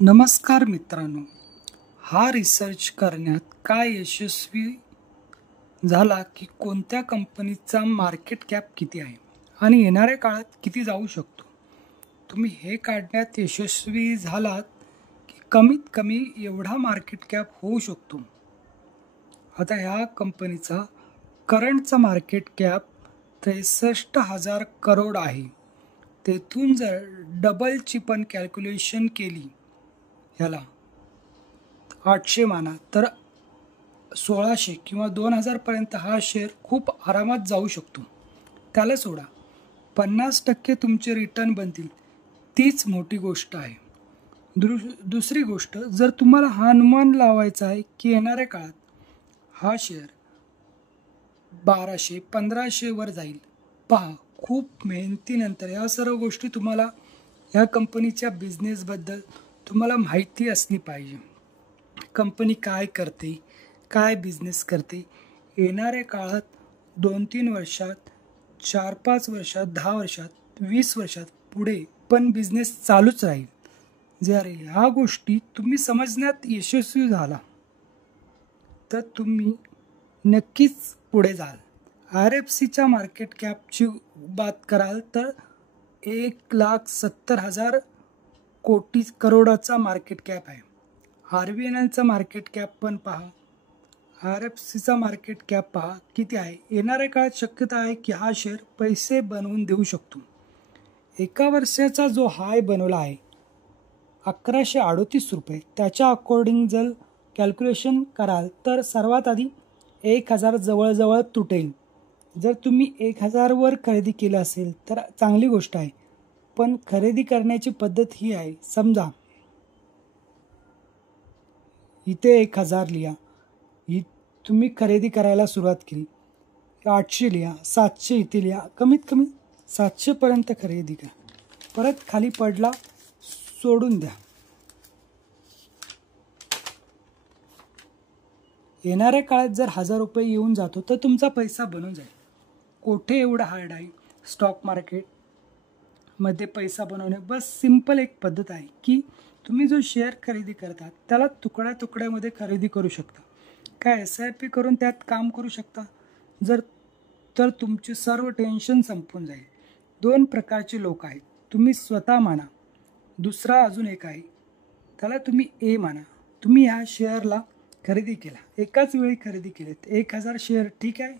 नमस्कार मित्रांनो, हा रिसर्च करण्यात काय यशस्वी झाला की कोणत्या कंपनीचा मार्केट कॅप किती आहे आणि येणाऱ्या काळात किती जाऊ शकतो. तुम्ही हे काढण्यात यशस्वी झालात की कमीत कमी एवढा मार्केट कॅप होऊ शकतो. आता ह्या कंपनीचा करंटचा मार्केट कॅप 63,000 करोड आहे. तेथून जर डबलची पण कॅल्क्युलेशन केली ह्याला 800 माना तर 1600 किंवा 2000 हा शेअर खूप आरामात जाऊ शकतो. त्याला सोडा, 50% तुमचे रिटर्न बनतील, तीच मोठी गोष्ट आहे. दुसरी गोष्ट, जर तुम्हाला हा अनुमान लावायचा आहे की येणाऱ्या काळात हा शेअर 1200-1500 वर जाईल, पहा खूप मेहनतीनंतर या सर्व गोष्टी तुम्हाला ह्या कंपनीच्या बिझनेसबद्दल तुम्हाला माहिती असली पाहिजे. कंपनी काय करते, काय बिझनेस करते, येणाऱ्या काळात 2-3 वर्षात, 4-5 वर्षात, 10 वर्षात, 20 वर्षात पुढे पण बिझनेस चालूच राहील. जर ह्या गोष्टी तुम्ही समजण्यात यशस्वी झाला तर तुम्ही नक्कीच पुढे जाल. RFCच्या मार्केट कॅपची बात कराल तर 1,70,000 कोटी करोडाचा मार्केट कॅप आहे. RVNLचा मार्केट कॅप पण पहा, RFCचा मार्केट कॅप पहा किती आहे. येणाऱ्या काळात शक्यता आहे की हा शेअर पैसे बनवून देऊ शकतो. एका वर्षाचा जो हाय बनवला आहे 1138 रुपये, त्याच्या अकॉर्डिंग जर कॅल्क्युलेशन कराल तर सर्वात आधी 1,000 जवळजवळ तुटेल. जर तुम्ही 1,000 वर खरेदी केलं असेल तर चांगली गोष्ट आहे, पण खरेदी करण्याची पद्धत ही आहे. समजा इथे 1,000 लिहा, ही तुम्ही खरेदी करायला सुरुवात केली, 800 लिहा, 700 इथे लिहा, कमीत कमी 700 पर्यंत खरेदी करा. परत खाली पडला सोडून द्या. येणाऱ्या काळात जर 1,000 रुपये येऊन जातो तर तुमचा पैसा बनून जाईल. कोठे एवढं हार्ड आहे स्टॉक मार्केटमध्ये पैसा बनवणे. बस सिंपल एक पद्धत आहे की तुम्ही जो शेअर खरेदी करता त्याला तुकड्या तुकड्यामध्ये खरेदी करू शकता. काय SIP करून त्यात काम करू शकता तर तुमचे सर्व टेन्शन संपून जाईल. 2 प्रकारचे लोक आहेत, तुम्ही स्वतः माना. दुसरा अजून एक आहे, त्याला तुम्ही A माना. तुम्ही ह्या शेअरला खरेदी केला, एकाच वेळी खरेदी केलेत 1,000 शेअर, ठीक आहे.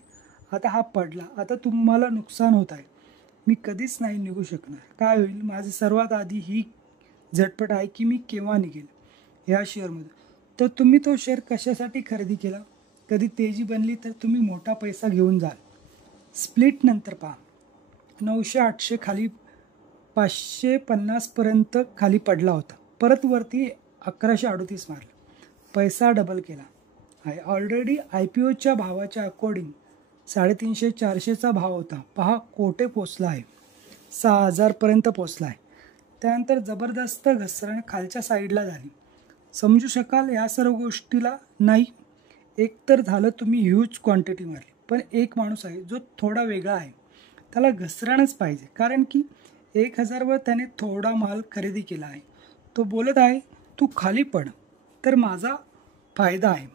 आता हा पडला, आता तुम्हाला नुकसान होत आहे, मी कधीच नाही निघू शकणार. काय होईल, माझी सर्वात आधी ही झटपट आहे की मी केव्हा निघेल ह्या शेअरमध्ये. तर तुम्ही तो शेअर कशासाठी खरेदी केला, कधी तेजी बनली तर तुम्ही मोठा पैसा घेऊन जाल. स्प्लिट नंतर पहा, 900-800 खाली 550 पर्यंत खाली पडला होता, परत वरती 1138 मारला, पैसा डबल केला आहे. ऑलरेडी IPOच्या भावाच्या अकॉर्डिंग 350-400चा भाव होता, पहा कोठे पोचला आहे, 6,000 पर्यंत पोचला आहे. त्यानंतर जबरदस्त घसरण खालच्या साईडला झाली. समजू शकाल या सर्व गोष्टीला नाही. एकतर झालं तुम्ही ह्यूज क्वांटिटी मारली, पण एक माणूस आहे जो थोडा वेगळा आहे, त्याला घसरणच पाहिजे, कारण की 1,000 वर त्याने थोडा माल खरेदी केला आहे. तो बोलत आहे तू खाली पड तर माझा फायदा आहे.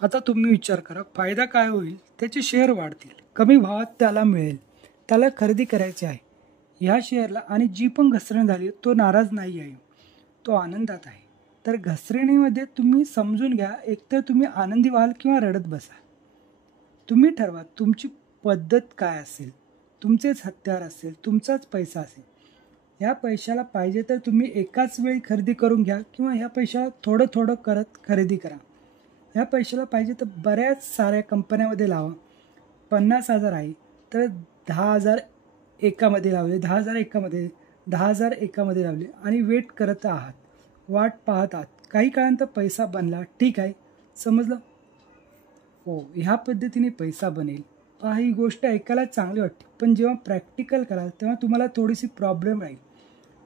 आता तुम्ही विचार करा, फायदा काय होईल, त्याचे शेअर वाढतील, कमी भावात त्याला मिळेल, त्याला खरेदी करायची आहे ह्या शेअरला. आणि जी पण घसरण झाली तो नाराज नाही आहे, तो आनंदात आहे. तर घसरणीमध्ये तुम्ही समजून घ्या, एकतर तुम्ही आनंदी व्हाल किंवा रडत बसा. तुम्ही ठरवा तुमची पद्धत काय असेल, तुमचेच हत्यार असेल, तुमचाच पैसा असेल. ह्या पैशाला पाहिजे तर तुम्ही एकाच वेळी खरेदी करून घ्या किंवा ह्या पैशाला थोडं थोडं करत खरेदी करा. ह्या पैशाला पाहिजे तर बऱ्याच साऱ्या कंपन्यामध्ये लावा. 50,000 आहे तर 10,000 एकामध्ये लावले, 10,000 एकामध्ये, 10,000 एकामध्ये लावले आणि वेट करत आहात, वाट पाहत आहात. काही काळानंतर पैसा बनला, ठीक आहे, समजलं, हो ह्या पद्धतीने पैसा बनेल. ही गोष्ट ऐकायला चांगली वाटते, पण जेव्हा प्रॅक्टिकल कराल तेव्हा तुम्हाला थोडीशी प्रॉब्लेम राहील.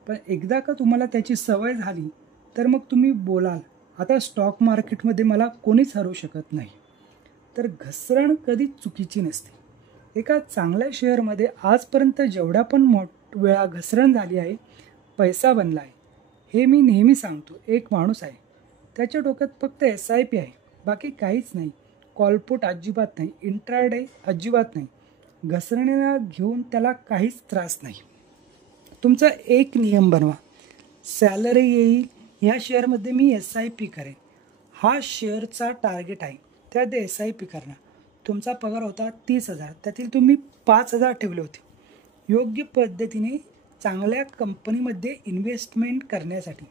पण एकदा का तुम्हाला त्याची सवय झाली तर मग तुम्ही बोलाल, आता स्टॉक मार्केटमध्ये मला कोणीच हरवू शकत नाही. तर घसरण कधीच चुकीची नसते. एका चांगल्या शेअरमध्ये आजपर्यंत जेवढ्या पण वेळा घसरण झाली आहे, पैसा बनला आहे, हे मी नेहमी सांगतो. एक माणूस आहे, त्याच्या डोक्यात फक्त SIP आहे, बाकी काहीच नाही. कॉलपुट अजिबात नाही, इंट्राडे अजिबात नाही. घसरणीला घेऊन त्याला काहीच त्रास नाही. तुमचा एक नियम बनवा, सॅलरी येईल ह्या शेअरमध्ये मी SIP करेन, हा शेअरचा टार्गेट आहे, त्यात SIP करणार. तुमचा पगार होता 30,000, त्यातील तुम्ही 5,000 ठेवले होते योग्य पद्धतीने चांगल्या कंपनीमध्ये इन्व्हेस्टमेंट करण्यासाठी,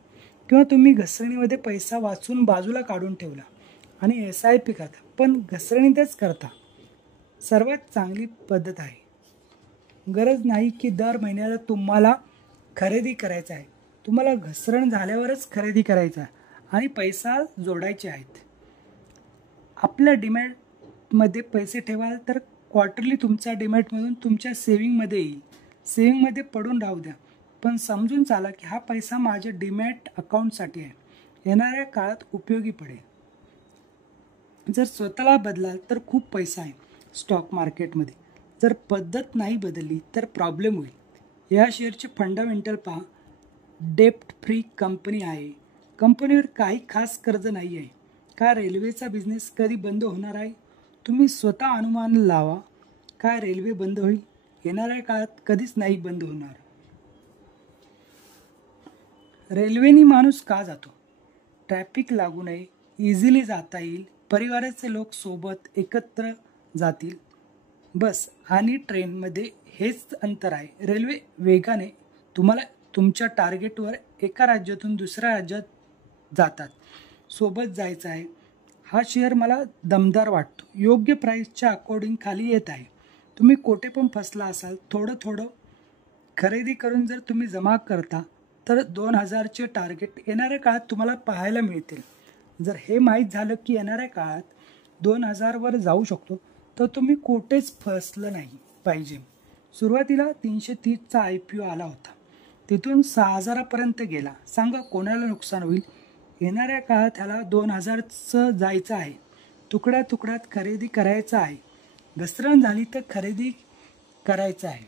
किंवा तुम्ही घसरणीमध्ये पैसा वाचून बाजूला काढून ठेवला आणि SIP करता, पण घसरणीतच करता. सर्वात चांगली पद्धत आहे. गरज नाही की दर महिन्याला तुम्हाला खरेदी करायचं आहे. तुम्हाला घसरण झाल्यावरच खरेदी करायचं आहे आणि पैसा जोडायचे आहेत. आपल्या डिमॅटमध्ये पैसे ठेवाल तर क्वार्टरली तुमचा डिमॅटमधून तुमच्या सेविंगमध्ये येईल. सेविंगमध्ये पडून राहू द्या, पण समजून चाला की हा पैसा माझ्या डिमॅट अकाउंटसाठी आहे, येणाऱ्या काळात उपयोगी पडेल. जर स्वतःला बदलाल तर खूप पैसा आहे स्टॉक मार्केटमध्ये. जर पद्धत नाही बदलली तर प्रॉब्लेम होईल. या शेअरचे फंडामेंटल पहा. डेप्ट फ्री कंपनी आहे. कंपनीवर काही खास कर्ज नाही आहे. का रेल्वेचा बिझनेस कधी बंद होणार आहे? तुम्ही स्वतः अनुमान लावा. का रेल्वे बंद होईल? येणाऱ्या काळात कधीच नाही बंद होणार. रेल्वेनी माणूस का जातो? ट्रॅफिक लागू नये, इझिली जाता येईल, परिवाराचे लोक सोबत एकत्र जातील. बस आणि ट्रेनमध्ये हेच अंतर आहे. रेल्वे वेगाने तुम्हाला तुमच्या टार्गेटवर एका राज्यातून दुसऱ्या राज्यात जातात. सोबत जायचं आहे. हा शेअर मला दमदार वाटतो. योग्य प्राईसच्या अकॉर्डिंग खाली येत आहे. तुम्ही कोठे पण फसला असाल, थोडं थोडं खरेदी करून जर तुम्ही जमा करता तर 2,000चे टार्गेट येणाऱ्या काळात तुम्हाला पाहायला मिळतील. जर हे माहीत झालं की येणाऱ्या काळात 2,000वर जाऊ शकतो, तर तुम्ही कोठेच फसलं नाही पाहिजे. सुरुवातीला 330चा IPO आला होता, तिथून 6,000पर्यंत गेला. सांगा कोणाला नुकसान होईल? येणाऱ्या काळात ह्याला 2,000चं जायचं आहे. तुकड्या तुकड्यात खरेदी करायचं आहे. घसरण झाली तर खरेदी करायचं आहे.